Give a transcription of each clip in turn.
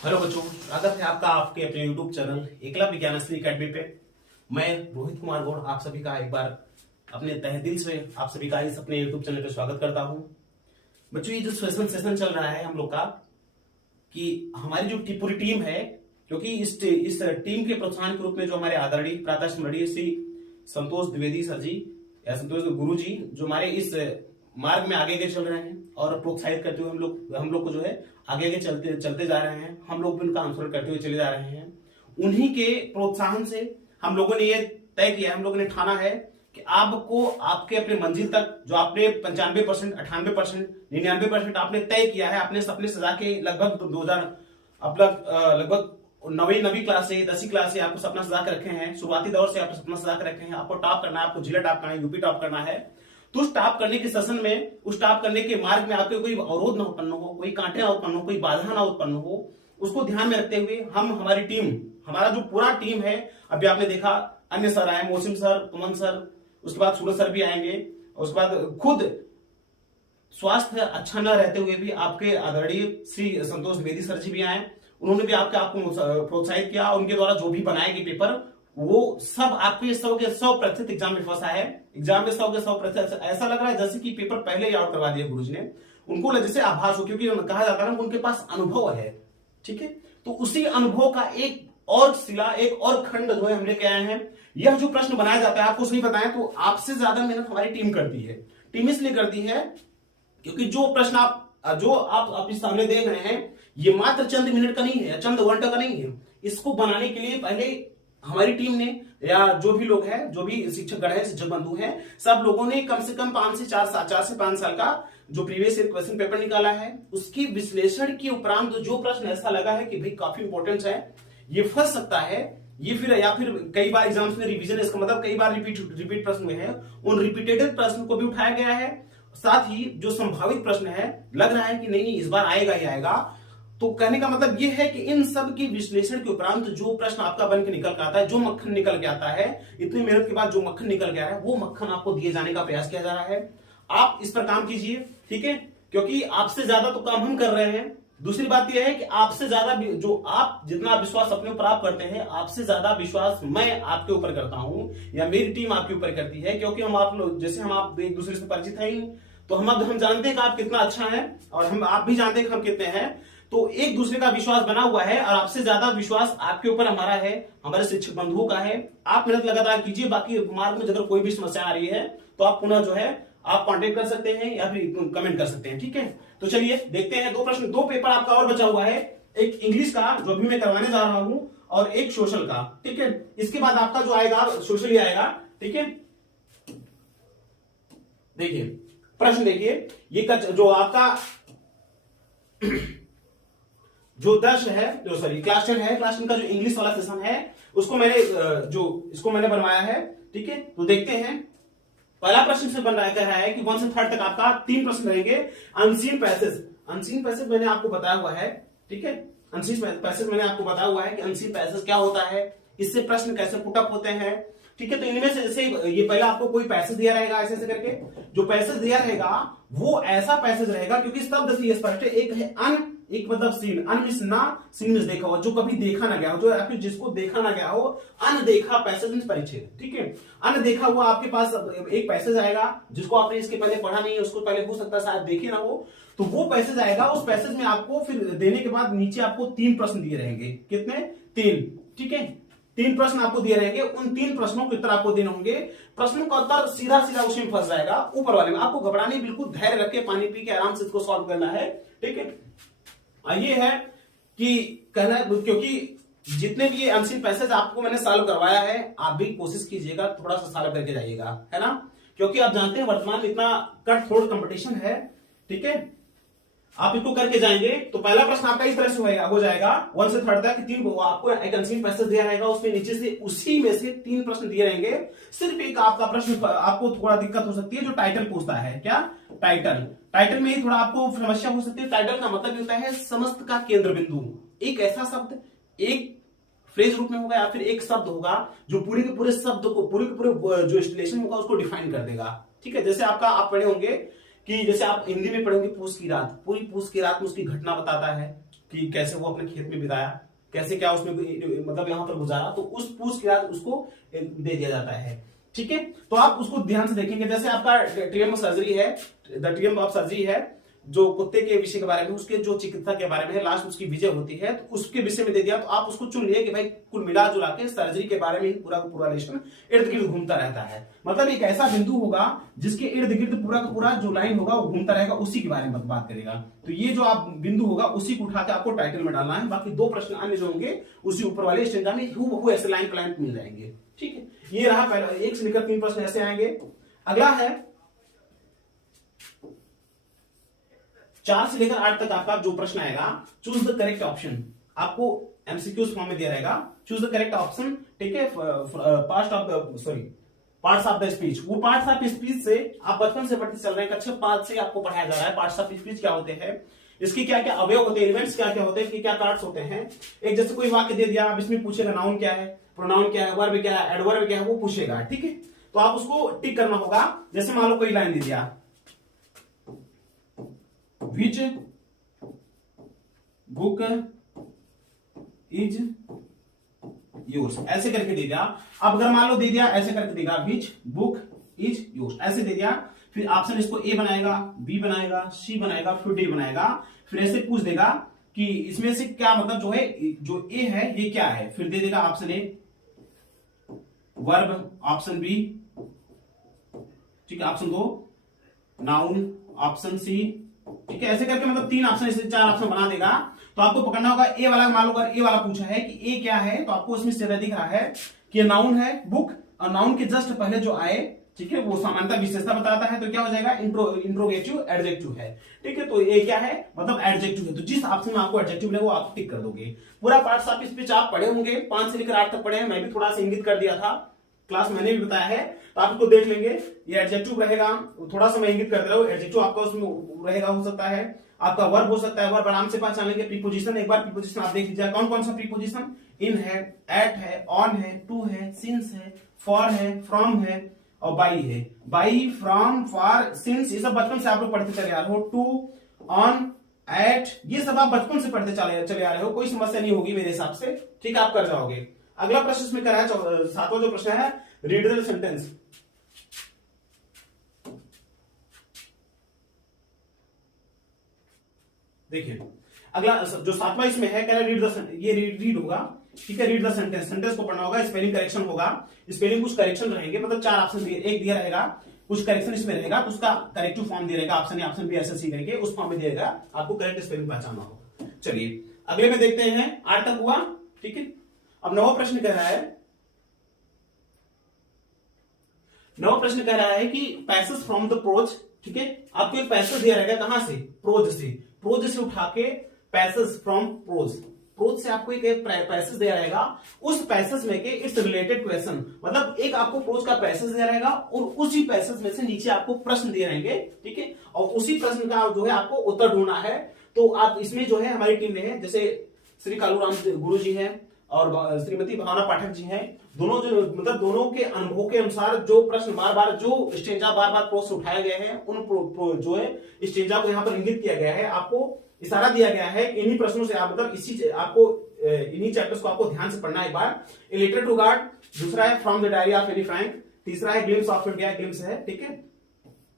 Hello बच्चों, स्वागत है आपका आपके अपने YouTube channel Eklavya Gyanshree academy पे। मैं रोहित कुमार गौड़ आप सभी का एक बार अपने तहे दिल से आप सभी का इस अपने YouTube चैनल पे स्वागत करता हूं। बच्चों, ये जो सेशन चल रहा है हम लोग का कि हमारी जो पूरी टीम है, क्योंकि इस टीम के प्रोत्साहन के रूप में जो हमारे आदरणीय प्रातः स्मरणीय श्री संतोष द्विवेदी सर जी या संतोष गुरु जी जो हमारे इस मार्ग में आगे चल रहे हैं और प्रोत्साहित करते हुए हम लोग को जो है आगे चलते जा रहे हैं। हम लोग भी उनका अनुसरण करते हुए चले जा रहे हैं। उन्हीं के प्रोत्साहन से हम लोगों ने ये तय किया, हम लोगों ने ठाना है कि आपको आपके अपने मंजिल तक जो आपने 95%, 98%, 99% आपने तय किया है, अपने सपने सजा के लगभग 9वीं क्लास से 10वीं क्लास से आपको सपना सजा के रखे हैं, शुरुआती दौर से आपको सपना सजा के रखे हैं। आपको टॉप करना है, आपको जिला टॉप करना है, यूपी टॉप करना है। तो उस टॉप करने के सेशन में, उस टॉप करने के मार्ग में आपके कोई अवरोध ना उत्पन्न हो, कोई कांटे ना उत्पन्न हो, कोई बाधा ना उत्पन्न हो, उसको ध्यान में रखते हुए हमारी टीम, हमारा जो पूरा टीम है, अभी आपने देखा अन्य सर आए, मौसिम सर, तुमन सर, उसके बाद सूरज सर भी आएंगे, उसके बाद खुद स्वास्थ्य अच्छा न रहते हुए भी आपके आदरणीय श्री संतोष द्विवेदी सर जी भी आए। उन्होंने भी आपको प्रोत्साहित किया। उनके द्वारा जो भी बनाए गए पेपर वो सब आपके 100 के 100% एग्जाम में फंसा है। एग्जाम में 100 के 100% ऐसा लग रहा है जैसे कि पेपर पहले ही आउट करवा दिया गुरुजी ने। उनको जैसे आभास हो, क्योंकि कहा जाता है ना उनके पास अनुभव है। ठीक है, तो उसी अनुभव का एक और सिला, एक और खंड जो है हम लेके आए हैं। यह जो प्रश्न बनाया जाता है, आपको सही बताएं तो आपसे ज्यादा मेहनत हमारी टीम करती है। टीम इसलिए करती है क्योंकि जो प्रश्न आप इस सामने देख रहे हैं, ये मात्र चंद मिनट का नहीं है, चंद घंटे का नहीं है। इसको बनाने के लिए पहले हमारी टीम ने या जो भी लोग हैं, जो भी शिक्षक गण है, शिक्षक बंधु हैं, सब लोगों ने कम से कम 4 से 5 साल का जो प्रीवियस ईयर क्वेश्चन पेपर निकाला है, उसकी विश्लेषण के उपरांत जो प्रश्न ऐसा लगा है कि भाई काफी इंपॉर्टेंट है, ये फंस सकता है, ये फिर कई बार एग्जाम्स में रिवीजन, इसका मतलब कई बार रिपीट प्रश्न हुए हैं, उन रिपीटेड प्रश्न को भी उठाया गया है। साथ ही जो संभावित प्रश्न है, लग रहा है कि नहीं इस बार आएगा ही आएगा, तो कहने का मतलब यह है कि इन सब के विश्लेषण के उपरांत जो प्रश्न आपका बन के निकल के आता है, जो मक्खन निकल के आता है, इतनी मेहनत के बाद जो मक्खन निकल के आ रहा है, वो मक्खन आपको दिए जाने का प्रयास किया जा रहा है। आप इस पर काम कीजिए, ठीक है, क्योंकि आपसे ज्यादा तो काम हम कर रहे हैं। दूसरी बात यह है कि आपसे ज्यादा जो आप जितना विश्वास अपने ऊपर आप करते हैं, आपसे ज्यादा विश्वास मैं आपके ऊपर करता हूं या मेरी टीम आपके ऊपर करती है, क्योंकि हम आप लोग जैसे हम आप एक दूसरे से परिचित हैं, तो हम जानते हैं कि आप कितना अच्छा है और आप भी जानते हैं कि हम कितने हैं। तो एक दूसरे का विश्वास बना हुआ है और आपसे ज्यादा विश्वास आपके ऊपर हमारा है, हमारे शिक्षक बंधुओं का है। आप मेहनत लगातार कीजिए। बाकी मार्ग में अगर कोई भी समस्या आ रही है तो आप पुनः जो है आप कांटेक्ट कर सकते हैं या फिर कमेंट कर सकते हैं। ठीक है, तो चलिए देखते हैं। 2 प्रश्न, 2 पेपर आपका और बचा हुआ है, एक इंग्लिश का जो अभी मैं करवाने जा रहा हूं और एक सोशल का। ठीक है, इसके बाद आपका जो आएगा सोशल ही आएगा। ठीक है, देखिए प्रश्न, देखिए ये जो आपका जो 10 है, जो सॉरी क्लास 10 है, क्लास 10 का जो इंग्लिश वाला सेशन है, उसको मैंने बनवाया है। ठीक है, तो देखते हैं। पहला प्रश्न से बन रहा है, कह रहा है कि 1 से 3 तक आपका 3 प्रश्न रहेंगे। अनसीन पैसेज, अनसीन पैसेज मैंने आपको बताया हुआ है। ठीक है, अनसीन पैसेज मैंने आपको बताया हुआ है कि अनसीन पैसेज क्या होता है, इससे प्रश्न कैसे पुटअप होते हैं। ठीक है, तो इनमें से जैसे ये पहले आपको कोई पैसेज दिया रहेगा, ऐसे ऐसे करके जो पैसेज दिया रहेगा वो ऐसा पैसेज रहेगा, क्योंकि शब्द से स्पष्ट है। एक है अन, एक मतलब सीन, अन मींस ना, सीन मींस देखा हुआ, जो कभी देखा ना गया हो, जो आपके जिसको देखा ना गया हो। अनदेखा पैसेज मींस परिच्छेद। ठीक है, अनदेखा हुआ आपके पास एक पैसेज आएगा जिसको आपने इसके पहले पढ़ा नहीं है, उसको पहले हो सकता है शायद देखे ना हो, तो वो पैसेज आएगा। उस पैसेज में आपको फिर देने के बाद नीचे आपको 3 प्रश्न दिए रहेंगे। कितने? 3। ठीक है, 3 प्रश्न आपको दिए रहेंगे। उन 3 प्रश्नों के उत्तर आपको देने होंगे। प्रश्नों का उत्तर सीधा सीधा उसी में फंस जाएगा, ऊपर वाले में। आपको घबराने, बिल्कुल धैर्य रख के पानी पी के आराम से इसको सॉल्व करना है। ठीक है, ये है कि कहना है, क्योंकि जितने भी ये अनसीन पैसेज आपको मैंने सॉल्व करवाया है, आप भी कोशिश कीजिएगा थोड़ा सा सॉल्व करके जाइएगा, है ना, क्योंकि आप जानते हैं वर्तमान इतना कट थ्रोट कंपटीशन है। ठीक है, आप इसको करके जाएंगे तो पहला प्रश्न आपका इस तरह से हो जाएगा 1 से 3 तक 3 आपको एक अनसीन पैसेज दिया रहेगा, उसमें नीचे से उसी में से 3 प्रश्न दिए रहेंगे। सिर्फ एक आपका प्रश्न आपको थोड़ा दिक्कत हो सकती है, जो टाइटल पूछता है। क्या? टाइटल में ही थोड़ा आपको समस्या हो सकती है। टाइटल का मतलब होता है समस्त का केंद्र बिंदु। एक ऐसा शब्द एक फ्रेज रूप में होगा या फिर एक शब्द होगा जो पूरे के पूरे शब्द को, पूरे के पूरे जो एक्सप्लेनेशन होगा उसको डिफाइन कर देगा। ठीक है, जैसे आप पढ़े होंगे कि जैसे आप हिंदी में पढ़ोगे पूस की रात, पूरी पूस की रात में उसकी घटना बताता है। कि कैसे वो अपने खेत में बिताया, कैसे क्या उसमें मतलब यहाँ पर गुजारा, तो उस पूछ के बाद उसको दे दिया जाता है। ठीक है, तो आप उसको ध्यान से देखेंगे। जैसे आपका ट्रियम सर्जरी है, द ट्रियम ऑफ सर्जरी है, जो कुत्ते के विषय के बारे में, उसके जो चिकित्सा के बारे में है, लास्ट उसकी विजय होती है, तो उसके विषय में दे दिया, तो आप उसको चुन लिए कि भाई कुल मिला जुला के सर्जरी के बारे में ही पूरा का पूरा लेसन इर्द गिर्द घूमता रहता है। मतलब एक ऐसा बिंदु होगा जिसके इर्द गिर्द पूरा का पूरा जो लाइन होगा वो घूमता रहेगा, उसी के बारे में बात करेगा। तो ये जो आप बिंदु होगा उसी को उठा के आपको टाइटल में डालना है। बाकी 2 प्रश्न अन्य जो होंगे उसी ऊपर वाले स्टेंजा में हूबहू ऐसे लाइन प्लान मिल जाएंगे। ठीक है, ये रहा पहला, 1 से लेकर 3 प्रश्न ऐसे आएंगे। अगला है 4 से लेकर 8 तक आपका जो प्रश्न आएगा, चूज द करेक्ट ऑप्शन, आपको एमसीक्यूज फॉर्म में दिया रहेगा। चूज द करेक्ट ऑप्शन, ठीक है, पार्ट्स ऑफ द स्पीच। वो पार्ट्स ऑफ स्पीच से आप बचपन से पढ़ते चल रहे हैं, कक्षा 5 से आपको पढ़ाया जा रहा है पार्ट्स ऑफ स्पीच क्या होते हैं, इसके क्या क्या अवयव होते हैं, एलिमेंट्स क्या क्या होते हैं, इसके क्या पार्ट्स होते हैं। एक जैसे कोई वाक्य दे दिया, अब इसमें पूछेगा नाउन क्या है, प्रोनाउन क्या है, वर्ब क्या है, एडवर्ब क्या है, वो पूछेगा। ठीक है, तो आप उसको टिक करना होगा। जैसे मान लो कोई लाइन दे दिया, विच बुक इज योर्स, ऐसे करके दे दिया। अब अगर मान लो दे दिया ऐसे करके देगा, विच बुक इज योर्स, ऐसे दे दिया। फिर ऑप्शन इसको ए बनाएगा, बी बनाएगा, सी बनाएगा, फिर डी बनाएगा। फिर ऐसे पूछ देगा कि इसमें से क्या मतलब जो है, जो ए है ये क्या है। फिर दे देगा option A verb, option B, ठीक है, ऑप्शन 2 नाउन, ऑप्शन सी। ठीक है, ऐसे करके मतलब 3 ऑप्शन, इससे 4 ऑप्शन बना देगा। तो आपको पकड़ना होगा ए वाला। मान लो अगर ए वाला पूछा है कि ए क्या है, तो आपको इसमें सीधा दिख रहा है कि नाउन है बुक, और नाउन के जस्ट पहले जो आए, ठीक है, वो समानता विशेषता बताता है, तो क्या हो जाएगा, इंट्रोगेटिव एडजेक्टिव है। ठीक है, तो ये क्या है, मतलब एडजेक्टिव है। तो जिस ऑप्शन में आपको एडजेक्टिव मिले वो आप टिक कर दोगे। पूरा पार्ट्स ऑफ स्पीच आप पढ़े होंगे, 5 से लेकर 8 तक पढ़े हैं। मैं भी थोड़ा सा इंगित कर दिया था, क्लास मैंने भी बताया है, तो आप इसको देख लेंगे। ये एडजेक्टिव रहेगा, थोड़ा सा मैं इंगित कर दे रहा हूं। एडजेक्टिव आपका उसमें रहेगा, हो सकता है आपका वर्ब हो सकता है, वर्ब आराम से पहचान लेंगे। प्रीपोजिशन, एक बार प्रीपोजिशन आप देख लीजिए, कौन कौन सा प्रीपोजिशन, इन है, एट है, ऑन है, टू है, सिंस है, फॉर है, फ्रॉम है और बाई है। बाई, फ्रॉम, फॉर, सिंस, ये सब बचपन से आप लोग पढ़ते चले आ रहे हो। टू, ऑन, एट, ये सब आप बचपन से पढ़ते चले आ रहे हो, कोई समस्या नहीं होगी मेरे हिसाब से। ठीक है, आप कर जाओगे। अगला प्रश्न इसमें करा है, 7वां जो प्रश्न है, रीड द सेंटेंस। देखिए अगला जो 7वां इसमें है, कह रहा है रीड द, ये रीड होगा। ठीक है, रीड द सेंटेंस, सेंटेंस को पढ़ना होगा, स्पेलिंग करेक्शन होगा। स्पेलिंग कुछ करेक्शन रहेंगे, मतलब 4 ऑप्शन एक दिया रहेगा, कुछ करेक्शन इसमें रहेगा, तो उसका करेक्टिव फॉर्म दिया रहेगा, ऑप्शन ए, ऑप्शन बी, ऐसे सी करके उस फॉर्म में दिया रहेगा, आपको करेक्ट स्पेलिंग पहचानना होगा। चलिए अगले में देखते हैं, 8 तक हुआ। ठीक है, अब 9वां प्रश्न कह रहा है, 9वां प्रश्न कह रहा है कि पैसेज फ्रॉम द प्रोज। ठीक है, आपको एक पैसेज दिया रहेगा, कहां से, प्रोज से, प्रोज से उठा के पैसेज फ्रॉम प्रोज, प्रोज से आपको एक पैसेज दिया रहेगा, उस पैसेज में के इट्स रिलेटेड क्वेश्चन, मतलब एक आपको प्रोज का पैसेज दिया रहेगा और उसी पैसेज में से नीचे आपको प्रश्न दिए रहेंगे। ठीक है, और उसी प्रश्न का जो है आपको उत्तर ढूंढना है। तो आप इसमें जो है हमारी टीम ने, जैसे श्री कालूराम गुरु जी हैं और श्रीमती भावना पाठक जी हैं, दोनों जो मतलब दोनों के अनुभव के अनुसार जो प्रश्न बार बार, जो स्टेंजा बार बार प्रश्न उठाए गए हैं, उन जो है स्टेंजा को यहाँ पर इंगित किया गया है, आपको इशारा दिया गया है। इन्हीं प्रश्नों से आप मतलब इसी आपको इन्हीं चैप्टर्स को आपको ध्यान से पढ़ना है एक बार। ए लेटर टू गॉड, दूसरा है from the diary of Anne Frank, तीसरा है ग्लिम्स ऑफ इंडिया, ग्लिम्स है, ठीक है,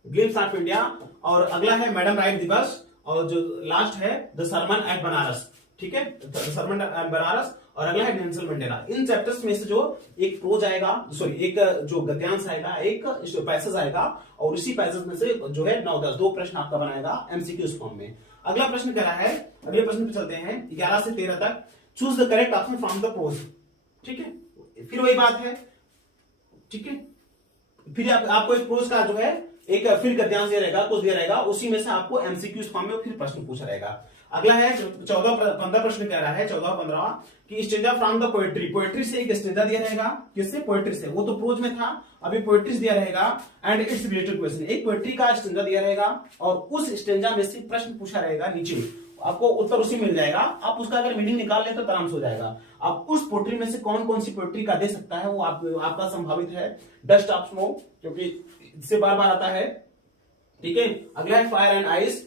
ग्लिम्स ऑफ इंडिया, और अगला है मैडम राइट दिवस, और जो लास्ट है द सरमन एट बनारस। ठीक है, द सरमन एट बनारस, और अगला है नेल्सन मंडेला। इन चैप्टर्स में से जो एक प्रोज आएगा, सॉरी एक जो गद्यांश आएगा, एक पैसेज आएगा, और इसी पैसेज में से जो है 9-10 2 प्रश्न आपका बनाएगा एमसीक्यू फॉर्म में। अगला प्रश्न कह रहा है, अगले प्रश्न पे चलते हैं 11 से 13 तक, choose the correct option from the prose. ठीक है, फिर वही बात है। ठीक है, फिर आपको एक प्रोज का जो है एक फिर गद्यांश दिया रहेगा, कुछ दिया रहेगा, उसी में से आपको एमसीक्यू फॉर्म में फिर प्रश्न पूछा रहेगा। अगला है 14-15 प्रश्न कह रहा है, 14-15 कि stanza from the poetry, poetry से एक स्टेंजा दिया रहेगा, किससे, पोएट्री से, वो तो प्रोज में था, अभी पोएट्री दिया रहेगा, एंड इट्स रिलेटेड क्वेश्चन, एक पोएट्री का स्टेंजा दिया रहेगा और उस स्टेंजा में से प्रश्न पूछा रहेगा, नीचे आपको उत्तर उसी मिल जाएगा। आप उसका अगर मीनिंग निकाल ले तो आराम से हो जाएगा। आप उस पोएट्री में से कौन कौन सी पोएट्री का दे सकता है वो आपका संभावित है डस्ट ऑफ स्नो, क्योंकि इससे बार बार आता है। ठीक है, अगला है फायर एंड आइस,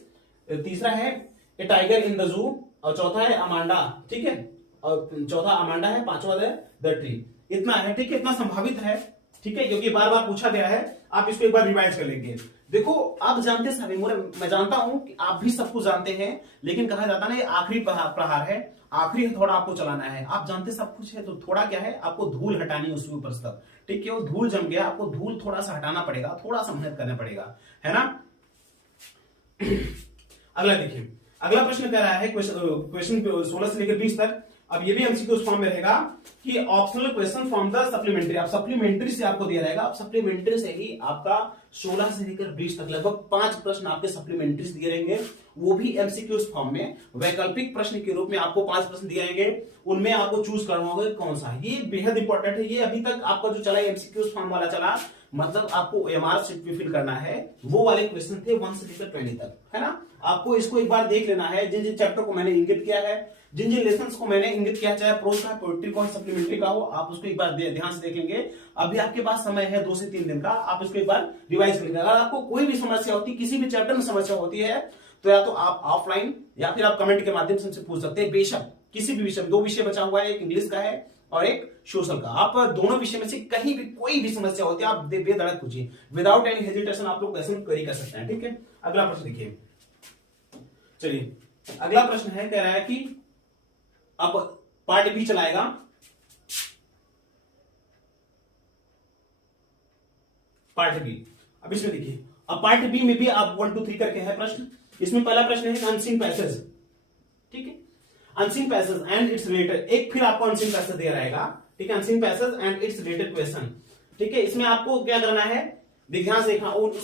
तीसरा है ए टाइगर इन द जू, और चौथा है अमांडा, ठीक है, और चौथा अमांडा है, पांचवा है द ट्री। इतना है, ठीक है, इतना संभावित है, ठीक है, क्योंकि बार बार पूछा गया है। आप इसको एक बार रिवाइज कर लेंगे। देखो आप जानते सभी, मैं जानता हूं कि आप भी सब कुछ जानते हैं, लेकिन कहा जाता है ना ये आखिरी प्रहार है, आखिरी थोड़ा आपको चलाना है। आप जानते सब कुछ है तो थोड़ा क्या है, आपको धूल हटानी है उसके ऊपर से, ठीक है, वो धूल जम गया, आपको धूल थोड़ा सा हटाना पड़ेगा, थोड़ा सा मेहनत करना पड़ेगा, है ना। अगला देखिए, अगला प्रश्न कह रहा है क्वेश्चन 16 से लेकर 20 तक। अब ये भी एमसीक्यू फॉर्म में रहेगा कि optional question from the supplementary. आप सप्लीमेंट्री से आपको दिया रहेगा, आप सप्लीमेंट्री से ही आपका 16 से लेकर 20 तक लगभग 5 प्रश्न आपके सप्लीमेंट्री से दिए रहेंगे, वो भी एमसीक्यू फॉर्म में वैकल्पिक प्रश्न के रूप में आपको 5 प्रश्न दिए जाएंगे, उनमें आपको चूज करना होगा कौन सा। ये बेहद इंपॉर्टेंट है। ये अभी तक आपका जो चला एमसीक्यू फॉर्म वाला चला, मतलब आपको एमआर शीट पे फिल करना है, वो वाले क्वेश्चन थे 1 से लेकर 20 तक, है ना। आपको इसको एक बार देख लेना है, जिन जिन चैप्टर को मैंने इंगित किया है, जिन जिन लेसन्स को मैंने इंगित किया, चाहे प्रोज का, पोएट्री का, सप्लीमेंट्री का हो, आप उसको एक बार ध्यान से देखेंगे। अभी आपके पास समय है 2 से 3 दिन का, आप इसको एक बार रिवाइज करेंगे। अगर आपको कोई भी समस्या होती है, किसी भी चैप्टर में समस्या होती है, तो या तो आप ऑफलाइन या फिर आप कमेंट के माध्यम से पूछ सकते हैं। बेशक किसी भी विषय में 2 विषय बचा हुआ है, एक इंग्लिश का है और एक सोशल का, आप दोनों विषय में से कहीं भी कोई भी समस्या होती है, आप बेधड़क पूछिए, विदाउट एनी हेजिटेशन आप लोग क्वेश्चन क्वेरी कर सकते हैं, ठीक है। अगला प्रश्न देखिए, चलिए अगला प्रश्न है, कह रहा है कि अब पार्ट बी चलाएगा। पार्ट बी, अब इसमें देखिए, अब पार्ट बी में भी आप 1 2 3 करके है प्रश्न। इसमें पहला प्रश्न है अनसीन पैसेज, ठीक है, unseen passage and it's related. एक फिर आपको अनसीन पैसेज दिया रहेगा, ठीक है, unseen passage and it's related question, ठीक है। इसमें आपको क्या करना है, ध्यान से देखना, और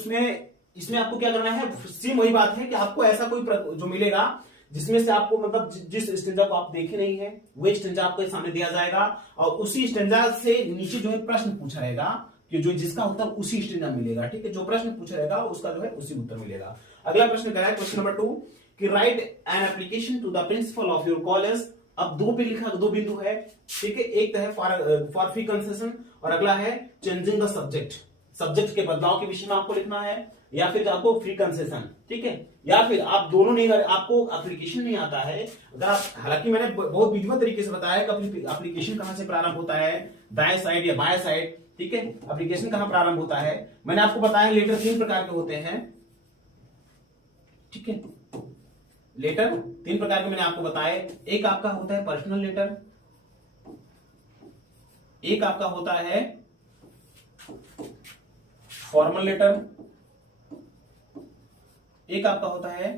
इसमें आपको क्या करना है, सेम वही बात है कि आपको ऐसा कोई जो मिलेगा जिसमें से आपको मतलब जिस स्टेंजा को आप देखे नहीं है, वही स्टेंजा आपके सामने दिया जाएगा, और उसी स्टेंजा से नीचे जो है प्रश्न पूछा रहेगा, कि जो जिसका उत्तर उसी स्टेंजा मिलेगा, ठीक है, जो प्रश्न पूछा रहेगा उसका जो है उसी उत्तर मिलेगा। अगला प्रश्न क्या है, क्वेश्चन नंबर 2 कि write an application to the principal of your college. अब 2 पे लिखा, 2 बिंदु है, ठीक है, एक तो है फॉर फी कंसेशन और अगला है चेंजिंग द सब्जेक्ट। सब्जेक्ट के बदलाव के विषय में आपको लिखना है, या फिर आपको फ्री कंसेशन, ठीक है, या फिर आप दोनों नहीं, आपको एप्लीकेशन नहीं आता है, अगर आप, हालांकि मैंने बहुत विधिवत तरीके से बताया कि एप्लीकेशन कहां से प्रारंभ होता है, दाएं साइड या बाएं साइड, ठीक है, एप्लीकेशन कहां प्रारंभ होता है। मैंने आपको बताया लेटर 3 प्रकार के होते हैं, ठीक है, लेटर 3 प्रकार के मैंने आपको बताया। एक आपका होता है पर्सनल लेटर, एक आपका होता है फॉर्मल लेटर, एक आपका होता है,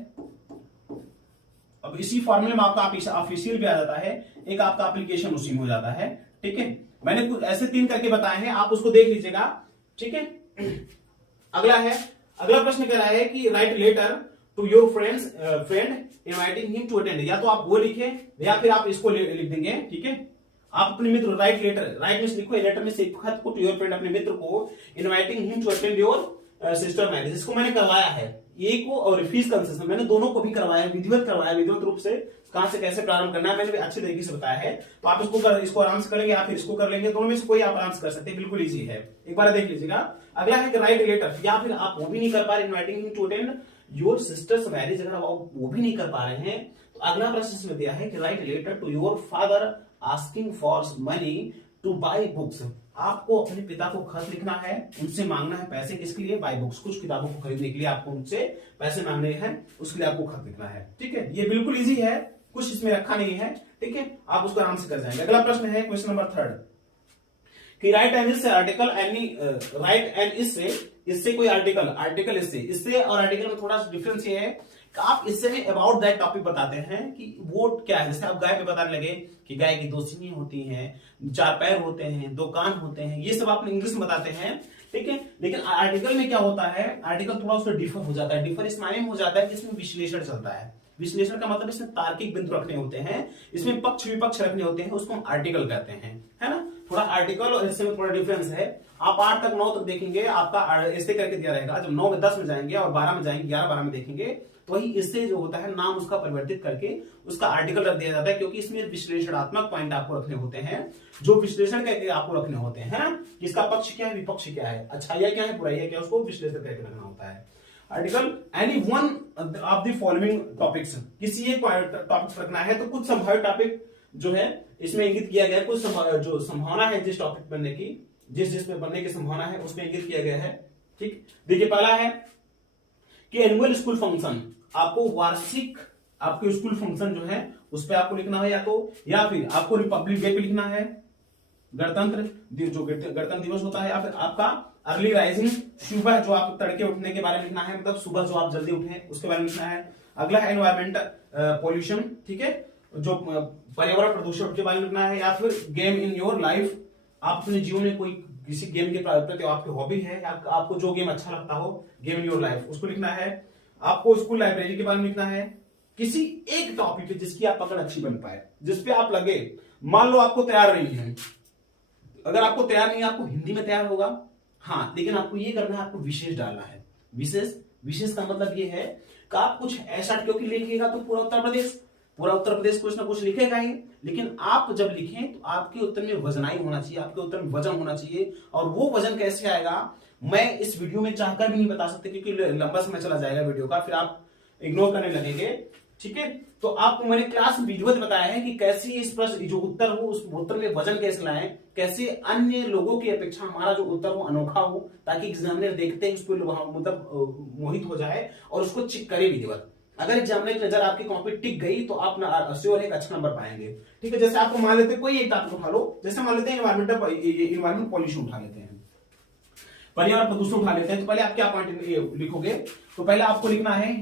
अब इसी फॉर्मूले में आपका ऑफिशियल भी आ जाता है, एक आपका एप्लीकेशन उसी में हो जाता है, ठीक है। मैंने कुछ ऐसे 3 करके बताए हैं, आप उसको देख लीजिएगा, ठीक है। अगला प्रश्न कह रहा है कि write letter to your friend inviting him to attend. या तो आप वो लिखे या फिर आप इसको लिख देंगे, ठीक है। आप अपने मित्र, राइट लेटर, राइट में लिखो, लेटर में से खत को टू योर फ्रेंड, अपने मित्र को, inviting him to attend your sister marriage. इसको मैंने करवाया है, ये को और फीस कंसेशन मैंने दोनों को भी करवाया, विधिवत करवाया, विधिवत रूप से कहां से कैसे प्रारंभ करना है मैंने भी अच्छे तरीके से बताया है। तो आप इसको आराम से करेंगे या फिर इसको कर लेंगे, दोनों में से कोई आप आराम से कर सकते हैं, बिल्कुल इजी है, एक बार देख लीजिएगा। अगला है कि राइट लेटर, या फिर आप वो भी नहीं कर पा रहे, inviting him to attend your sister's marriage, अगर आप वो भी नहीं कर पा रहे हैं, तो अगला प्रश्न इसमें दिया है कि write letter to your father asking for money to buy books. आपको अपने पिता को खत लिखना है, उनसे मांगना है पैसे, किसके लिए, बाय बुक्स, कुछ किताबों को खरीदने के लिए आपको उनसे पैसे मांगने हैं, उसके लिए आपको खत लिखना है, ठीक है। ये बिल्कुल इजी है, कुछ इसमें रखा नहीं है, ठीक है, आप उसको आराम से कर जाएंगे। अगला प्रश्न है क्वेश्चन नंबर 3 कि राइट एंड इससे आर्टिकल, राइट एंड इससे कोई आर्टिकल इससे और आर्टिकल में थोड़ा सा डिफरेंस ये है कि आप इससे में अबाउट दैट टॉपिक बताते हैं कि वो क्या है। जैसे आप गाय पे बताने लगे कि गाय की 2 सींगें होती हैं, 4 पैर होते हैं, 2 कान होते हैं, ये सब आप इंग्लिश में बताते हैं, ठीक है। लेकिन आर्टिकल में क्या होता है, आर्टिकल थोड़ा उसमें डिफर हो जाता है, डिफर इस मायने में हो जाता है कि इसमें विश्लेषण चलता है। विश्लेषण का मतलब इसमें तार्किक बिंदु रखने होते हैं, इसमें पक्ष विपक्ष रखने होते हैं, उसको हम आर्टिकल कहते हैं, है ना। थोड़ा आर्टिकल और इससे में थोड़ा डिफरेंस है। आप 8 तक 9 तक देखेंगे, आपका ऐसे करके दिया रहेगा, जब 9 में 10 में जाएंगे और 12 में जाएंगे, 11-12 में देखेंगे, तो वही इससे जो होता है नाम उसका परिवर्तित करके उसका आर्टिकल रख दिया जाता है, क्योंकि इसमें विश्लेषणात्मक पॉइंट आपको रखने होते हैं, जो विश्लेषण करके आपको रखने होते हैं, है ना। इसका पक्ष क्या है, विपक्ष क्या है, अच्छाई क्या है, बुराई क्या है, उसको विश्लेषण करके रखना होता है। Article any one of the following topics, किसी एक टॉपिक्स रखना है। तो कुछ संभावित टॉपिक जो है इसमें इंगित किया गया है, कुछ जो संभावना है जिस टॉपिक बनने की, जिस पे बनने की संभावना है उसमें इंगित किया गया है। ठीक, देखिए पहला है कि एनुअल स्कूल फंक्शन, आपको वार्षिक आपके स्कूल फंक्शन जो है उस पर आपको लिखना है, या फिर आपको रिपब्लिक डे पे लिखना है, गणतंत्र जो गणतंत्र दिवस होता है, या फिर आपका अर्ली राइजिंग, सुबह जो आप तड़के उठने के बारे में लिखना है, मतलब सुबह जो आप जल्दी उठे उसके बारे में लिखना है। अगला है एनवायरमेंट पॉल्यूशन, ठीक है, जो पर्यावरण प्रदूषण के बारे में लिखना है। या फिर गेम इन योर लाइफ, आप अपने जीवन में कोई किसी गेम के प्रति आपकी हॉबी है या आपको जो गेम अच्छा लगता हो, गेम इन योर लाइफ, उसको लिखना है। आपको स्कूल लाइब्रेरी के बारे में लिखना है, किसी एक टॉपिक पे जिसकी आप पकड़ अच्छी बन पाए, जिसपे आप लगे। मान लो आपको तैयार नहीं है, अगर आपको तैयार नहीं है, आपको हिंदी में तैयार होगा, हाँ, लेकिन आपको ये करना है, आपको विशेष डालना है। विशेष का मतलब ये है कि आप कुछ ऐसा, क्योंकि लिखिएगा तो पूरा उत्तर प्रदेश कुछ ना कुछ लिखेगा ही, लेकिन आप जब लिखें तो आपके उत्तर में वजनाई होना चाहिए, आपके उत्तर में वजन होना चाहिए। और वो वजन कैसे आएगा मैं इस वीडियो में चाहकर भी नहीं बता सकते, क्योंकि लंबा समय चला जाएगा वीडियो का, फिर आप इग्नोर करने लगेंगे। ठीक है, तो आपको मैंने क्लास में विधिवत बताया है कि कैसे इस प्रश्न जो उत्तर हो उस उत्तर में वजन कैसे लाएं, कैसे अन्य लोगों की अपेक्षा हमारा जो उत्तर हो अनोखा हो, ताकि एग्जामिनर देखते हैं उसको मतलब मोहित हो जाए और उसको चेक करे विधिवत। अगर एग्जामिनर की नजर आपकी कॉपी टिक गई तो आप श्योर एक अच्छा नंबर पाएंगे। ठीक है, जैसे आपको मान लेते कोई एक टॉपिक उठा लो, जैसे मान लेते हैं इन्वायरमेंट पॉल्यूशन उठा लेते हैं, पर्यावरण प्रदूषण उठा लेते हैं। तो पहले आप क्या पॉइंट लिखोगे, तो पहले आपको लिखना है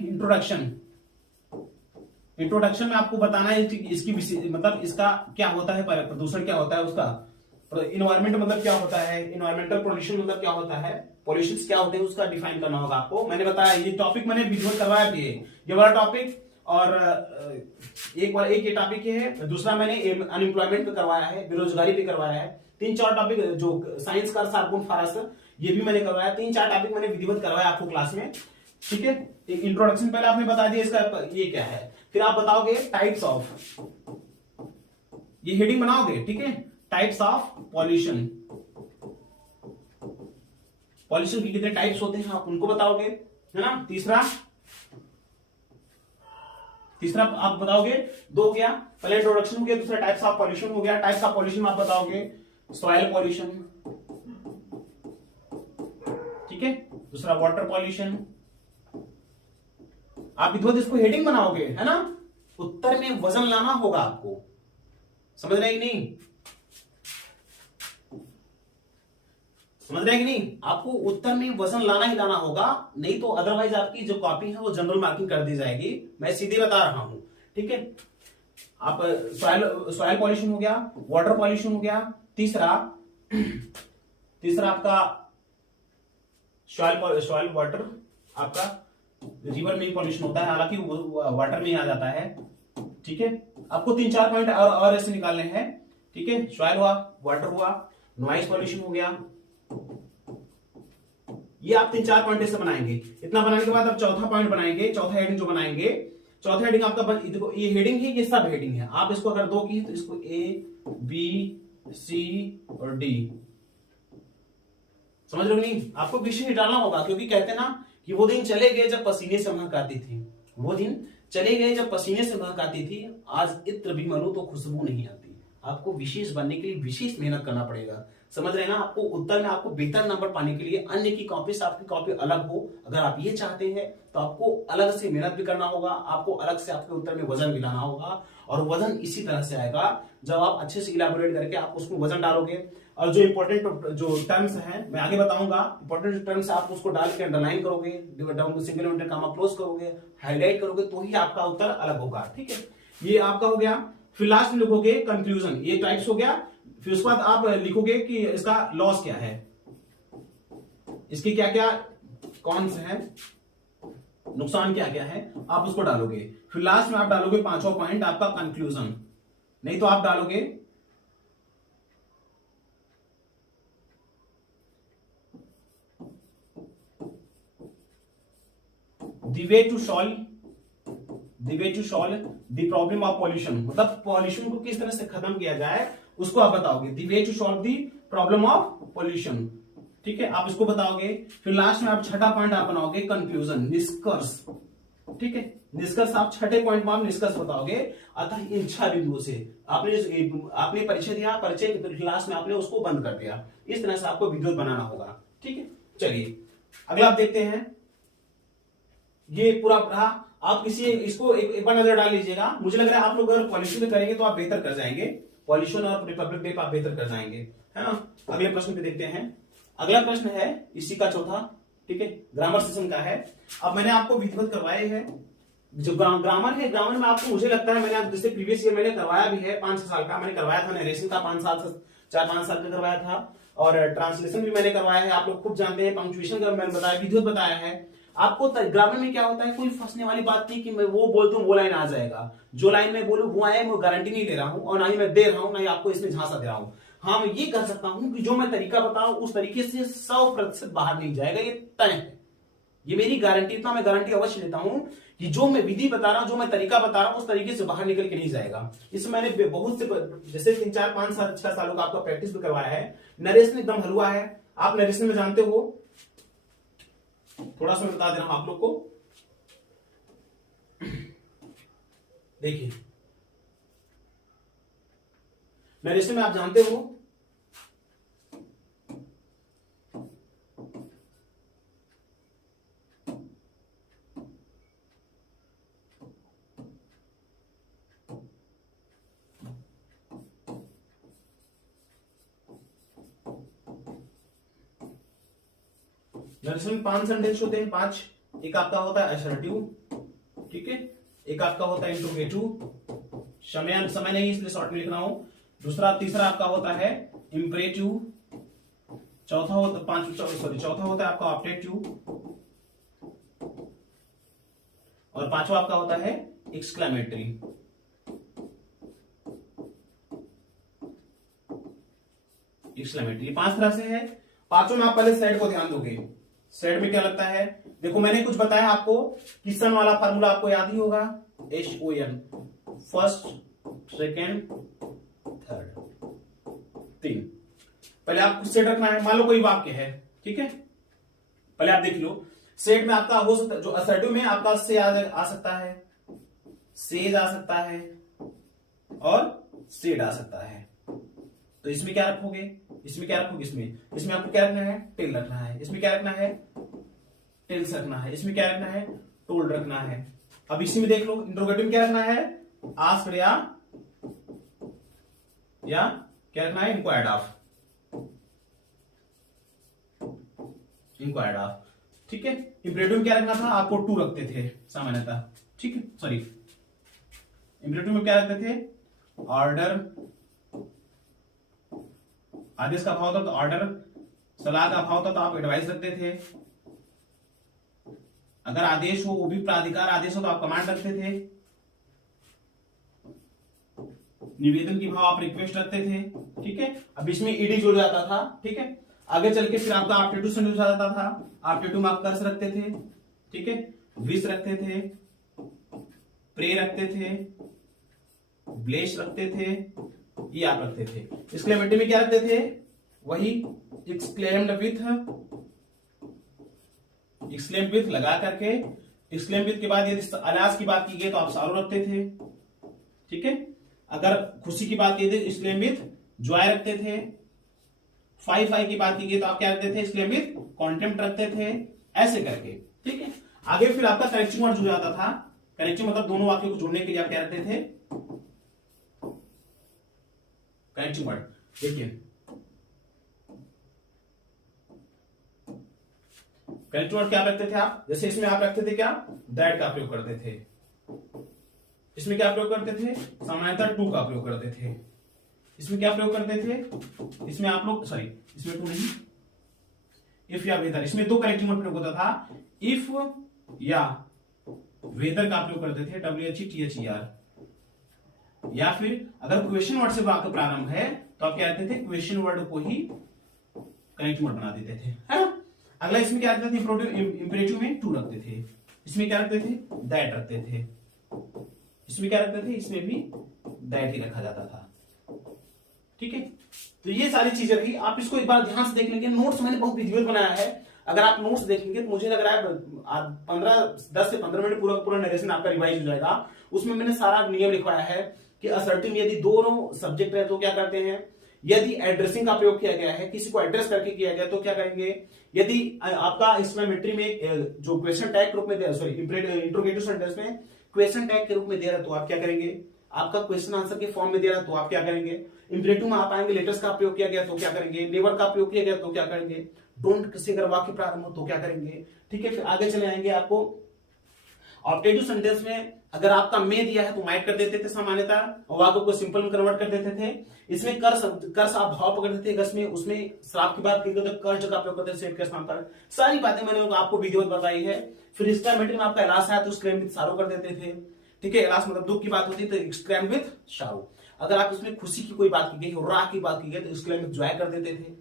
इंट्रोडक्शन में आपको बताना है इसकी मतलब इसका क्या होता है, प्रदूषण क्या होता है उसका, इन्वायरमेंट मतलब क्या होता है, इन्वायरमेंटल पॉल्यूशन मतलब क्या होता है, पॉल्यूशन क्या होते हैं उसका डिफाइन करना होगा आपको। मैंने बताया ये टॉपिक मैंने विजुअल करवाया भी है, ये वाला टॉपिक, और एक ये टॉपिक है, दूसरा मैंने अनएम्प्लॉयमेंट पे करवाया है, बेरोजगारी पे करवाया है। 3-4 टॉपिक जो साइंस का सार्पुन फारस ये भी मैंने करवाया, 3-4 टॉपिक मैंने विधिवत करवाया आपको क्लास में। ठीक है, इंट्रोडक्शन पहले आपने बता दिया इसका ये क्या है, फिर आप बताओगे टाइप्स ऑफ, ये हेडिंग बनाओगे। ठीक है, टाइप्स ऑफ पॉल्यूशन, पॉल्यूशन के कितने टाइप्स होते हैं आप उनको बताओगे, है ना। तीसरा आप बताओगे, 2 हो गया, पहले इंट्रोडक्शन हो गया, दूसरा टाइप्स ऑफ पॉल्यूशन हो गया। टाइप्स ऑफ पॉल्यूशन में आप बताओगे सॉइल पॉल्यूशन, ठीक है, दूसरा वाटर पॉल्यूशन। आप विधिवत इसको हेडिंग बनाओगे, है ना। उत्तर में वजन लाना होगा आपको, समझ रहे हैं कि नहीं, समझ रहे हैं कि नहीं, आपको उत्तर में वजन लाना ही लाना होगा, नहीं तो अदरवाइज आपकी जो कॉपी है वो जनरल मार्किंग कर दी जाएगी। मैं सीधे बता रहा हूं, ठीक है। आप सॉइल पॉल्यूशन हो गया, वाटर पॉल्यूशन हो गया, तीसरा आपका सॉइल वाटर, आपका रिवर में पॉल्यूशन होता है, हालांकि वाटर में आ जाता है। ठीक है, आपको 3-4 पॉइंट और ऐसे निकालने हैं। ठीक है, सॉइल हुआ, वाटर हुआ, नॉइज पॉल्यूशन हो गया, ये आप 3-4 पॉइंट ऐसे बनाएंगे। इतना बनाने के बाद आप चौथा पॉइंट बनाएंगे, चौथा हेडिंग जो बनाएंगे, चौथा हेडिंग आपका देखो ये हेडिंग है, ये सब हेडिंग है। आप इसको अगर 2 की तो इसको A, B, C और D, समझ रहे हो नहीं। आपको विषय डालना होगा, क्योंकि कहते हैं ना कि वो दिन चले गए जब पसीने से महक आती थी, वो दिन चले गए जब पसीने से महक आती थी, आज इत्र भी मलूं तो खुशबू नहीं आती। आपको विशेष बनने के लिए विशेष मेहनत करना पड़ेगा, समझ रहे हैं ना। आपको उत्तर में आपको बेहतर नंबर पाने के लिए अन्य की कॉपी से आपकी कॉपी अलग हो, अगर आप ये चाहते हैं तो आपको अलग से मेहनत भी करना होगा, आपको अलग से आपके उत्तर में वजन भी लाना होगा। और वजन इसी तरह से आएगा जब आप अच्छे से इलाबोरेट करके आप उसको वजन डालोगे। और जो इंपॉर्टेंट जो टर्म्स हैं मैं आगे बताऊंगा, इंपॉर्टेंट टर्म्स आप उसको डाल के अंडरलाइन करोगे, सिंगल इंवर्टेड कॉमा क्लोज करोगे, हाईलाइट करोगे, तो ही आपका उत्तर अलग होगा। ठीक है, ये आपका हो गया। फिर लास्ट में लिखोगे कंक्लूजन, ये टाइप्स हो गया। फिर उसके बाद आप लिखोगे कि इसका लॉस क्या है, इसके क्या क्या कौन से हैं, नुकसान क्या क्या है, आप उसको डालोगे। फिर लास्ट में आप डालोगे 5वां पॉइंट आपका कंक्लूजन, नहीं तो आप डालोगे the way to solve the problem of pollution, मतलब पॉल्यूशन को किस तरह से खत्म किया जाए उसको आप बताओगे। the way to solve the problem of pollution, ठीक है, आप इसको बताओगे। फिर लास्ट में आप छठा पॉइंट आप बनाओगे कंक्लूजन, निष्कर्ष। ठीक है, निष्कर्ष आप छठे पॉइंट में आप निष्कर्ष बताओगे। अतः इन 6 बिंदुओं से आपने परिचय दिया, परिचय के लास्ट में आपने उसको बंद कर दिया। इस तरह से आपको वीडियो बनाना होगा। ठीक है, चलिए अगला आप देखते हैं। ये पूरा रहा। आप किसी इसको एक बार नजर डाल लीजिएगा। मुझे लग रहा है आप लोग अगर पॉल्यूशन में करेंगे तो आप बेहतर कर जाएंगे, पॉल्यूशन और रिपब्लिक डे आप बेहतर कर जाएंगे, है ना। अगले प्रश्न पे देखते हैं। अगला प्रश्न है इसी का चौथा, ठीक है, ग्रामर सेशन का है। अब मैंने आपको विधिवत करवाए हैं जो ग्रामर है। ग्रामर में आपको मुझे लगता है मैंने जैसे प्रीवियस ईयर मैंने करवाया भी है, 5-6 साल का मैंने करवाया था। नरेशन का 4-5 साल का करवाया था, और ट्रांसलेशन भी मैंने करवाया है। आप लोग खूब जानते हैं। पंक्चुएशन का मैंने बताया, विधिवत बताया है आपको। ग्रामर में क्या होता है, कोई फंसने वाली बात नहीं कि मैं वो बोल दूं वो लाइन आ जाएगा। जो लाइन मैं बोलूं वो आए, मैं गारंटी नहीं ले रहा हूं, और ना ही मैं दे रहा हूं, ना ही आपको इसमें झांसा दे रहा हूं। हाँ, मैं ये कह सकता हूं कि जो मैं तरीका बताऊं उस तरीके से 100% बाहर नहीं जाएगा, ये तय है। ये मेरी गारंटी, इतना मैं गारंटी अवश्य लेता हूं कि जो मैं विधि बता रहा हूं, जो मैं तरीका बता रहा हूं, उस तरीके से बाहर निकल के नहीं जाएगा। इसमें मैंने बहुत से जैसे 3-4-5-6 सालों का आपका प्रैक्टिस भी करवाया है। नरेशन एकदम हलवा है। आप नरेशन में जानते हो, थोड़ा सा मैं बता दे रहा हूं आप लोग को। देखिए, नरेशन में आप जानते हो नरेशन में 5 सेंटेंस होते हैं, 5। एक आपका होता है असर्टिव, ठीक है, एक आपका होता है इंट्रोगेटिव, समय नहीं इसलिए शॉर्ट में लिख रहा हूं। तीसरा आपका होता है इंपरेटिव, चौथा होता है आपका ऑब्जेक्टिव, और पांचवा आपका होता है एक्सक्लेमेटरी। एक्सक्लेमेटरी 5 तरह से है। पांचों में आप पहले सेट को ध्यान दोगे। सेट में क्या लगता है, देखो मैंने कुछ बताया आपको कि सन वाला फार्मूला आपको याद ही होगा, SON, फर्स्ट, सेकेंड, थर्ड, 3। पहले आपको सेट रखना है। मान लो कोई वाक्य है, ठीक है, पहले आप देख लो। सेट में आपका हो सकता है, जो असर्टिव में आपका से आ सकता है, सेज आ सकता है, और सेड आ सकता है। तो इसमें क्या रखोगे, इसमें आपको क्या रखना है, टेल रखना है। इसमें क्या रखना है, टेल्स रखना है। इसमें क्या रखना है, टोल्ड रखना है। अब इसी में देख लो, इंट्रोगेटिव में क्या रखना है, आस्क्ड या क्या रखना है, इंक्वायर्ड ऑफ, ठीक है। इंपरेटिव में क्या रखना था, आपको 2 रखते थे सामान्यतः, ठीक है, सॉरी, इंपरेटिव में क्या रखते थे, ऑर्डर, आदेश का भाव था तो ऑर्डर, सलाह का भाव था तो आप एडवाइस रखते थे। अगर आदेश हो, वो भी प्राधिकार आदेश हो, तो आप कमांड रखते थे। निवेदन की भाव आप रिक्वेस्ट रखते थे, ठीक है। अब इसमें ईडी जुड़ जाता था, ठीक है। आगे चल के फिर आपका ऑप्टेटिव से जुड़ जाता था। ऑप्टेटिव में आप कर्स रखते थे, ठीक है, विश रखते थे, प्रे रखते थे, ब्लेश रखते थे, ये आप रखते थे। एक्सक्लेमेटरी में क्या रखते थे, वही एक्सक्लेम्ड विथ लगा करके, एक्सक्लेम विथ के बाद यदि अनाज की बात की गई तो आप सारो रखते थे, ठीक है। अगर खुशी की बात की गई एक्सक्लेम विथ जॉय रखते थे। फाई की बात की गई तो आप क्या रखते थे, एक्सक्लेम विथ कॉन्टेम्प्ट रखते थे, ऐसे करके, ठीक है। आगे फिर आपका कनेक्टिंग वर्ड जुड़ जाता था। कनेक्टिंग मतलब दोनों वाक्यों को जोड़ने के लिए आप क्या रखते थे, कनेक्टिंग वर्ड। देखिए, कनेक्टिंग वर्ड क्या रखते थे आप, जैसे इसमें आप रखते थे क्या, दैट का प्रयोग करते थे। इसमें क्या प्रयोग करते थे, सामान्यतः टू का प्रयोग करते थे। इसमें क्या प्रयोग करते थे, इसमें आप लोग, सॉरी, इसमें टू नहीं, इफ या वेदर, इसमें 2 कनेक्टिंग वर्ड प्रयोग होता था। इफ या वेदर का प्रयोग करते थे, WHETHER। या फिर अगर क्वेश्चन वर्ड से वाक्य प्रारंभ है तो आप क्या कहते थे, क्वेश्चन वर्ड को ही कनेक्टिंग वर्ड बना देते थे, है ना। अगला इसमें क्या रखते थे, इंपरेटिव में 2 रखते थे। इसमें क्या रखते थे, दैट रखते थे। इसमें क्या रखते थे, इसमें भी दैट ही रखा जाता था, ठीक है। तो ये सारी चीजें रही, आप इसको एक बार ध्यान से देख लेंगे। नोट्स मैंने बहुत विजुअल बनाया है, अगर आप नोट्स देखेंगे तो मुझे लग रहा है 10 से 15 मिनट पूरा पूरा नरेशन आपका रिवाइज हो जाएगा। उसमें मैंने सारा नियम लिखवाया है कि असर्टिव यदि दोनों सब्जेक्ट है तो क्या करते हैं, यदि एड्रेसिंग का प्रयोग किया गया है, किसी को एड्रेस करके किया गया तो क्या करेंगे, यदि आपका इसमें मिलिट्री में जो क्वेश्चन टैग के रूप में सॉरी इंट्रोगेटिव सेंटेंस में क्वेश्चन टैग के रूप में दे रहा तो आप क्या करेंगे, आपका क्वेश्चन आंसर के फॉर्म में दे रहा तो आप क्या करेंगे, इंपरेटिव में आप आएंगे लेटर्स का प्रयोग किया गया तो क्या करेंगे, नेवर का प्रयोग किया गया तो क्या करेंगे, डोंट से अगर वाक्य प्रारंभ हो तो क्या करेंगे, ठीक है। फिर आगे चले आएंगे, आपको ऑब्जेक्टिव सेंटेंस में अगर आपका में दिया है तो माइट कर देते थे सामान्यतः, और वाक्य को सिंपल में कन्वर्ट कर देते थे। इसमें कर्स आप भाव पकड़ते थे, गस में उसमें श्राप की बात की तो कर्ज का प्रयोग करते थे सेठ के स्थान पर। सारी बातें मैंने आपको वीडियो में बताई है। फिर एक्सक्लेमेटरी में आपका एलास आया तो एक्सक्लेम विद सारो कर देते थे, ठीक है। एलास मतलब दुख की बात होती है तो एक्सक्लेम विद सारो। अगर आप इसमें खुशी की कोई बात की गई, राह की बात की गई तो एक्सक्लेम विद जॉय कर देते थे।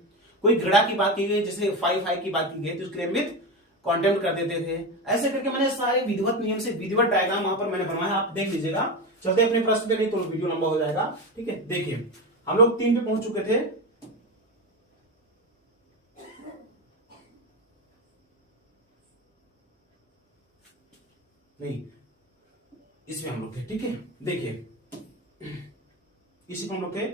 कोई घृणा की बात की गई, जैसे फाइव की बात की गई तो एक्सक्लेम विद कॉन्टेम्प्ट कर देते थे। ऐसे करके मैंने सारे विधिवत नियम से विधिवत डायग्राम वहां पर मैंने बनवाया, आप देख लीजिएगा। चलते अपने प्रश्न पे, नहीं तो वीडियो लंबा हो जाएगा, ठीक है। देखिए हम लोग 3 पे पहुंच चुके थे। नहीं, इसमें हम लोग थे, ठीक है। देखिए इसी पे हम लोग थे।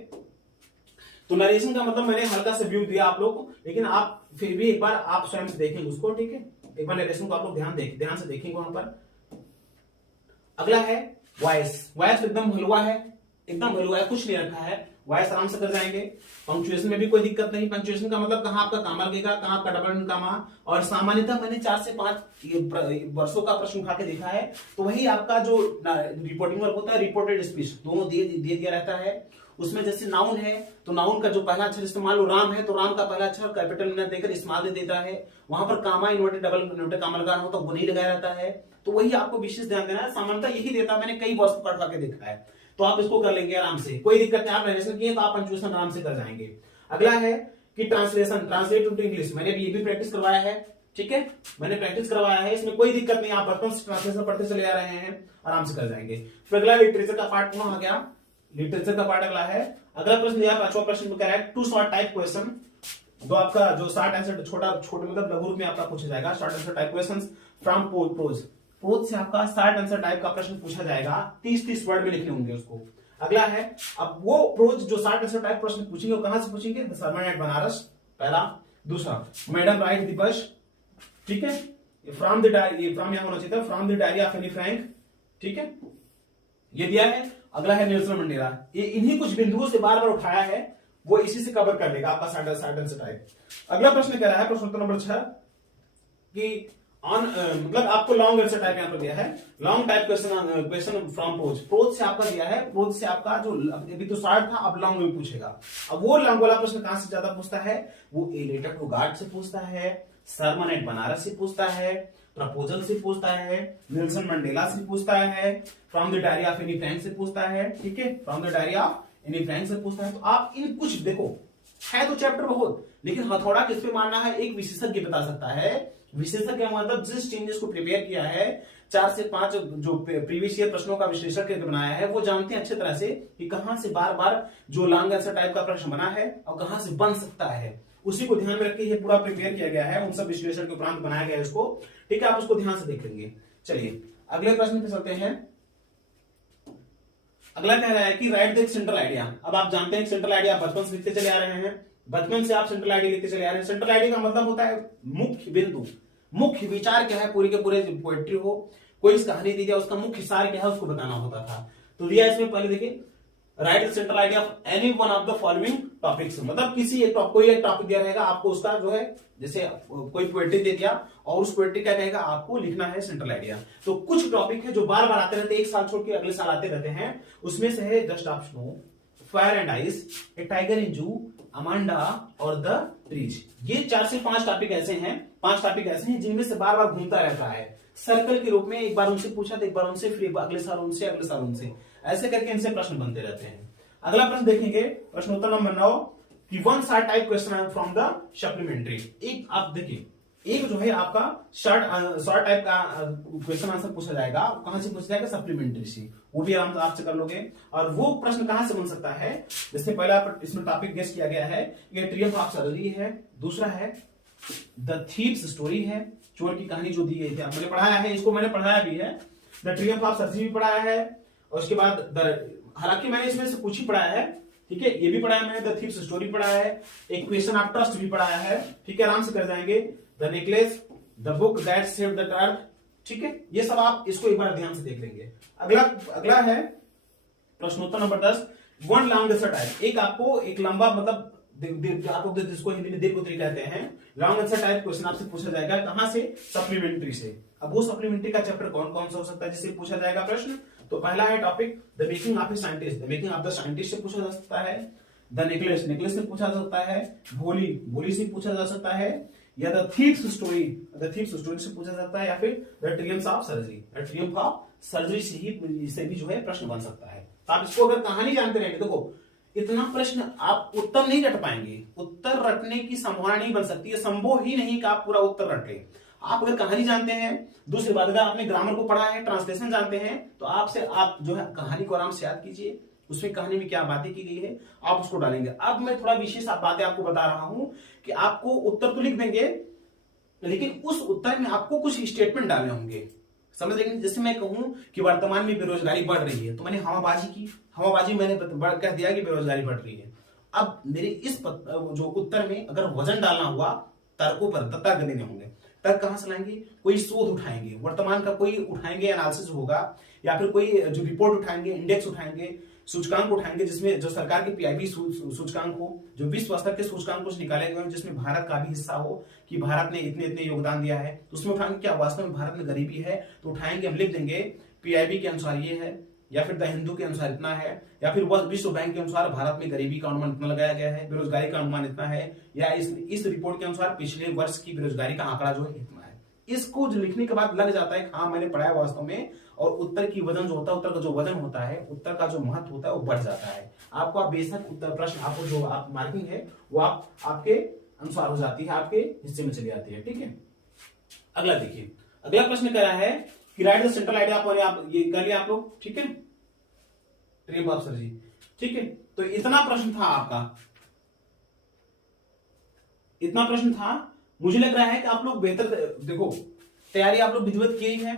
तो नरेशन का मतलब मैंने हल्का सा व्यू दिया आप लोग को, लेकिन आप फिर भी एक बार आप स्वयं से देखेंगे उसको, ठीक है। एक बार नरेशन को आप लोग ध्यान से देखेंगे वहां पर। अगला है वॉइस। वॉइस एकदम हलवा है, एकदम हलवा है, कुछ नहीं रखा है, वॉइस आराम से कर जाएंगे। पंक्चुएशन में भी कोई दिक्कत नहीं। पंक्चुएशन का मतलब कहां आपका कामा लगेगा, कहां आपका डबल कामा। और सामान्यतः मैंने 4 से 5 वर्षों का प्रश्न उठा के देखा है, तो वही आपका जो रिपोर्टिंग वर्क होता है, रिपोर्टेड स्पीच, दोनों दे दिया रहता है। उसमें जैसे नाउन है तो नाउन का जो पहला अक्षर इस्तेमाल, राम है तो राम का पहला अक्षर कैपिटल में देकर इस्तेमाल दे देता है। वहां पर कामा इन्वर्टेड डबल इन्वर्टेड कामा लगाना होता है, वो नहीं लगाया रहता है। तो वही आपको विशेष ध्यान देना है, सामान्यतः यही देता है, मैंने कई वर्ष पढ़ के देखा है। तो आप इसको कर लेंगे आराम से, कोई दिक्कत नहीं। आप नरेशन किए तो आप पंक्चुएशन आराम से कर जाएंगे। अगला है कि ट्रांसलेशन, ट्रांसलेट इनटू इंग्लिश, मैंने ये भी प्रैक्टिस करवाया है, ठीक है। मैंने प्रैक्टिस करवाया है, इसमें कोई दिक्कत नहीं। आप बचपन से ट्रांसलेशन पढ़ते चले आ रहे हैं, आराम से कर जाएंगे। फिर अगला लिटरेचर का पार्ट पुनः आ गया। लिटरेचर का पार्ट अगला है। अगला प्रश्न दिया 5वां प्रश्न में कह रहा है टू शॉर्ट टाइप क्वेश्चन, जो आपका जो शॉर्ट आंसर छोटे मतलब लघु रूप में आपका पूछा जाएगा। Short answer type questions from prose, prose से आपका शॉर्ट आंसर टाइप का प्रश्न पूछा जाएगा। 30 वर्ड में लिखने होंगे उसको। अगला है, अब वो प्रोज जो शॉर्ट आंसर टाइप प्रश्न पूछेंगे वो कहां से पूछेंगे, द सर्मन एट बनारस, पहला। दूसरा, मैडम राइट द बस, ठीक है। फ्रॉम द डायरी, फ्रॉम यहां होना चाहिए था, from the diary of Anne Frank, ठीक है, ये दिया है। अगला है नेल्सन मंडेला। ये इन्हीं कुछ बिंदुओं से बार बार उठाया है, वो इसी से कवर कर लेगा आपका शॉर्ट आंसर टाइप। अगला प्रश्न कह रहा है, प्रश्न उत्तर नंबर 6 कि ऑन मतलब आपको लॉन्ग आंसर टाइप यहां पर दिया है। Long type question from prose, prose से आपका दिया है, प्रोज से आपका जो अभी तो शॉर्ट था, अब लॉन्ग में पूछेगा। अब वो लॉन्ग वाला प्रश्न कहां से ज्यादा पूछता है, वो ए लेटर टू गार्ड से पूछता है, सरमन एट बनारस से पूछता है, प्रपोजल से पूछता है, नेल्सन मंडेला से पूछता है, from the diary of Anne Frank से पूछता है, ठीक है, from the diary of Anne Frank से पूछता है। तो आप इन कुछ देखो, है तो चैप्टर बहुत, लेकिन हथौड़ा किस पे मारना है एक विशेषज्ञ बता सकता है। विशेषज्ञ मतलब जिस चेंजेस को प्रिपेयर किया है, 4 से 5 जो प्रीवियस ईयर प्रश्नों का विश्लेषण करके बनाया है, वो जानते हैं अच्छी तरह से कि कहां से बार बार जो लॉन्ग आंसर टाइप का प्रश्न बना है और कहां से बन सकता है। उसी को ध्यान में रख के ये पूरा प्रिपेयर किया गया है, उन सब विश्लेषण के उपरांत बनाया गया है इसको, ठीक है। आप उसको ध्यान से देख लेंगे। चलिए अगले प्रश्न पे चलते हैं। अगला कह रहा है कि राइट द सेंट्रल आइडिया। अब आप जानते हैं सेंट्रल आइडिया बचपन से लिखते चले आ रहे हैं, बचपन से आप सेंट्रल आइडिया लिखते चले आ रहे हैं। सेंट्रल आइडिया का मतलब होता है मुख्य बिंदु, मुख्य विचार क्या है, पूरी के पूरे पोएट्री हो, कोई इस कहानी दी जाए, उसका मुख्य सार क्या है उसको बताना होता था। तो दिया इसमें पहले देखिए, right the central idea of any one of the following topics, मतलब किसी एक कोई एक टॉपिक दिया रहेगा आपको, उसका जो है जैसे कोई पोएट्री दे दिया और उस पोएट्री का कहेगा आपको लिखना है सेंट्रल आइडिया। तो कुछ टॉपिक है जो बार बार आते रहते हैं, एक साल छोड़ के अगले साल आते रहते हैं। उसमें से है just of snow, fire and ice, A tiger in जू, अमांडा और द ट्रीज। ये 4 से 5 टॉपिक ऐसे हैं, 5 टॉपिक ऐसे हैं जिनमें से बार बार घूमता रहता है सर्कल के रूप में। एक बार उनसे पूछा तो एक बार उनसे, फिर अगले साल उनसे, अगले साल उनसे, ऐसे करके इनसे प्रश्न बनते रहते हैं। अगला प्रश्न देखेंगे, प्रश्न उत्तर नंबर 9 कि one short type question from the supplementary. एक आप देखिए एक जो है आपका शॉर्ट टाइप का क्वेश्चन आंसर पूछा जाएगा। कहां से पूछा जाएगा? सप्लीमेंट्री से। वो भी आराम से आपसे कर लोगे। और वो प्रश्न कहां से बन सकता है? जैसे पहला इसमें टॉपिक गेस किया गया है, ये ट्रियम्फ ऑफ सर्जरी है। दूसरा है द थीव्स स्टोरी है, चोर की कहानी जो दी गई थी। मैंने पढ़ाया है, इसको मैंने पढ़ाया भी है। द ट्रियम्फ ऑफ सर्जरी भी पढ़ाया है। और उसके बाद हालांकि मैंने इसमें से कुछ ही पढ़ाया है, ठीक है, ये भी पढ़ाया मैंने। द थीव्स स्टोरी पढ़ाया है। एक क्वेश्चन ऑफ ट्रस्ट भी पढ़ाया है, ठीक है, आराम से कर जाएंगे। The necklace, the book that saved the earth, ठीक है, ये सब आप इसको एक बार ध्यान से देख लेंगे। अगला है प्रश्नोत्तर number 10, one long answer type. एक आपको एक लंबा मतलब आपको जिसको हिंदी में दीर्घ उत्तरी कहते हैं, लॉन्ग आंसर टाइप क्वेश्चन आपसे पूछा जाएगा। कहां से? सप्लीमेंट्री से। अब वो सप्लीमेंट्री का चैप्टर कौन कौन सा हो सकता है जिससे पूछा जाएगा प्रश्न? तो पहला है topic the making of a scientist, the making of the scientist से पूछा जा सकता है। द नेकलेस, नेकलेस से पूछा जा सकता है। भोली, भोली से पूछा जा सकता है। या the thieves story, the thieves story से पूछा जाता है। या फिर the Triumph of surgery, the Triumph of surgery से भी जो है प्रश्न बन सकता है। तो आप इसको अगर कहानी जानते रहेंगे, देखो इतना प्रश्न आप उत्तर नहीं रट पाएंगे, उत्तर रटने की संभावना नहीं बन सकती है, संभव ही नहीं कि आप पूरा उत्तर रट लें। आप अगर कहानी जानते हैं, दूसरी बात अगर आपने ग्रामर को पढ़ा है, ट्रांसलेशन जानते हैं, तो आपसे आप जो है कहानी को आराम से याद कीजिए, उसमें कहानी में क्या बातें की गई है आप उसको डालेंगे। अब मैं थोड़ा विशेष बातें आपको बता रहा हूं कि आपको उत्तर तो लिख देंगे, लेकिन उस उत्तर में आपको कुछ स्टेटमेंट डालने होंगे, समझ रहे? जैसे मैं कहूं कि वर्तमान में बेरोजगारी बढ़ रही है, तो मैंने हवाबाजी की, हवाबाजी मैंने कह दिया कि बेरोजगारी बढ़ रही है। अब मेरे इस जो उत्तर में अगर वजन डालना हुआ, तर्कों पर तर्क देने होंगे। तर्क कहां से लाएंगे? कोई शोध उठाएंगे, वर्तमान का कोई उठाएंगे, एनालिसिस होगा, या फिर कोई जो रिपोर्ट उठाएंगे, इंडेक्स उठाएंगे, सूचकांक उठाएंगे, जिसमें जो सरकार के पीआईबी सूचकांक हो, जो विश्व स्तर के सूचकांक कुछ निकाले गए हो, जिसमें भारत का भी हिस्सा हो कि भारत ने इतने इतने योगदान दिया है, तो उसमें उठाएंगे क्या वास्तव में भारत में गरीबी है, तो उठाएंगे, हम लिख देंगे पीआईबी के अनुसार ये है, या फिर द हिंदू के अनुसार इतना है, या फिर विश्व बैंक के अनुसार भारत में गरीबी का अनुमान इतना लगाया गया है, बेरोजगारी का अनुमान इतना है, या इस रिपोर्ट के अनुसार पिछले वर्ष की बेरोजगारी का आंकड़ा जो है इतना है। इसको जो लिखने के बाद लग जाता है हाँ मैंने पढ़ाया वास्तव में, और उत्तर की वजन जो होता है, उत्तर का जो वजन होता है, उत्तर का जो महत्व होता है वो बढ़ जाता है। आपको आप बेशक उत्तर प्रश्न आपको जो आप मार्किंग है वो आपके अनुसार हो जाती है, आपके हिस्से में चली जाती है, ठीक है। अगला देखिए, अगला प्रश्न क्या है कि राइट द सेंट्रल आइडिया आप ये कर लिया आप लोग, ठीक है, ट्रियम्फ ऑफ सर्जरी, ठीक है। तो इतना प्रश्न था आपका, इतना प्रश्न था। मुझे लग रहा है कि आप लोग बेहतर, देखो तैयारी आप लोग विधिवत की ही है,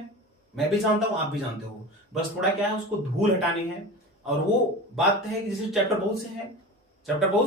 मैं भी जानता हूं, आप भी जानते हो, बस थोड़ा क्या है उसको धूल हटानी है। और वो बात है कि जैसे चैप्टर बहुत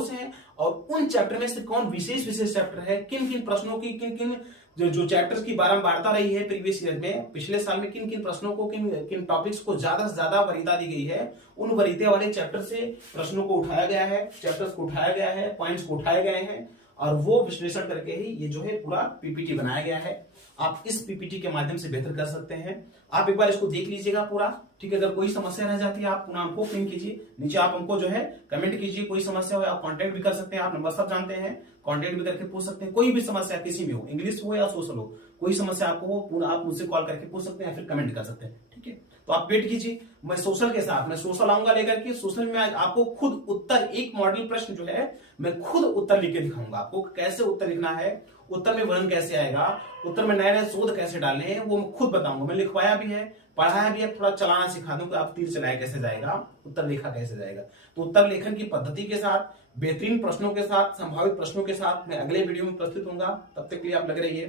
से हैं, और उन चैप्टर में से कौन विशेष चैप्टर है, किन किन प्रश्नों की, किन किन जो चैप्टर्स की बारंबारता रही है प्रीवियस ईयर में, पिछले साल में किन किन प्रश्नों को, किन टॉपिक्स को ज्यादा से ज्यादा वरीयता दी गई है, उन वरीयता वाले चैप्टर से प्रश्नों को उठाया गया है, चैप्टर्स को उठाया गया है, पॉइंट्स को उठाए गए हैं, और वो विश्लेषण करके ही ये जो है पूरा पीपीटी बनाया गया है। आप इस पीपीटी के माध्यम से बेहतर कर सकते हैं। आप एक बार इसको देख लीजिएगा पूरा, ठीक है। अगर कोई समस्या रह जाती है आप पुनः हमको पिन कीजिए, नीचे आप हमको जो है कमेंट कीजिए, कोई समस्या हो आप कांटेक्ट भी कर सकते हैं, आप नंबर सब जानते हैं, कांटेक्ट भी करके पूछ सकते हैं। कोई भी समस्या किसी में हो, इंग्लिश हो या सोशल हो, कोई समस्या आपको हो, पुनः आप मुझसे कॉल करके पूछ सकते हैं या फिर कमेंट कर सकते हैं, ठीक है। तो आप वेट कीजिए, मैं सोशल के साथ, मैं सोशल आऊंगा लेकर के, सोशल में आपको खुद उत्तर, एक मॉडल प्रश्न जो है मैं खुद उत्तर लिख के दिखाऊंगा आपको, कैसे उत्तर लिखना है, उत्तर में वर्णन कैसे आएगा, उत्तर में नए नए शोध कैसे डालने हैं, वो मैं खुद बताऊंगा। मैं लिखवाया भी है, पढ़ाया भी है, थोड़ा चलाना सिखा दूं कि आप तीर चलाए कैसे जाएगा, उत्तर लिखा कैसे जाएगा। तो उत्तर लेखन की पद्धति के साथ, बेहतरीन प्रश्नों के साथ, संभावित प्रश्नों के साथ मैं अगले वीडियो में प्रस्तुत होऊंगा। तब तक के लिए आप लगे रहिए,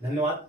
धन्यवाद।